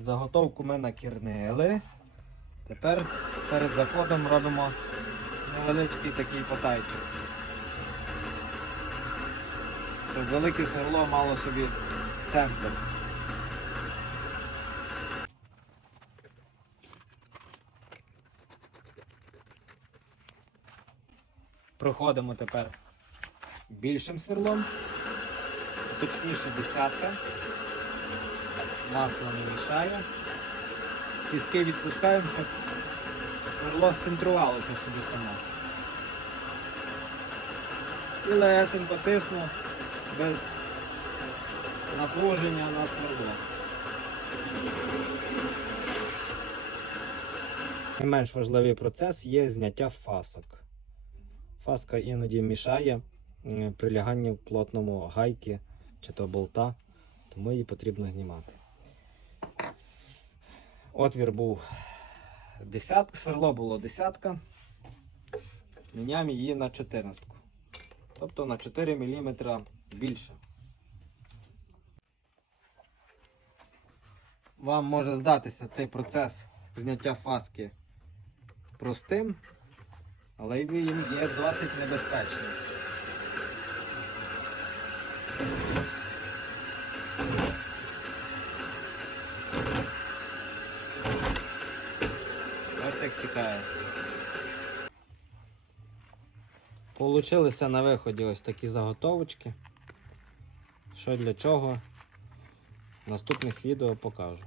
Заготовку ми накірнили. Тепер перед заходом робимо невеличкий такий потайчик. Щоб велике сверло мало собі центр. Проходимо тепер більшим сверлом, точніше десятка. Масло не мішає. Тіски відпускаємо, щоб сверло сцентрувалося собі само. І легесенько тисну без напруження на сверло. Не менш важливий процес є зняття фасок. Фаска іноді мішає приляганню плотному гайки чи то болта, тому її потрібно знімати. Отвір був десятка, сверло було десятка. Міняємо її на 14. Тобто на 4 мм більше. Вам може здатися цей процес зняття фаски простим, але він є досить небезпечним. Ось так чекає. Получилися на виході ось такі заготовочки. Що для чого? В наступних відео покажу.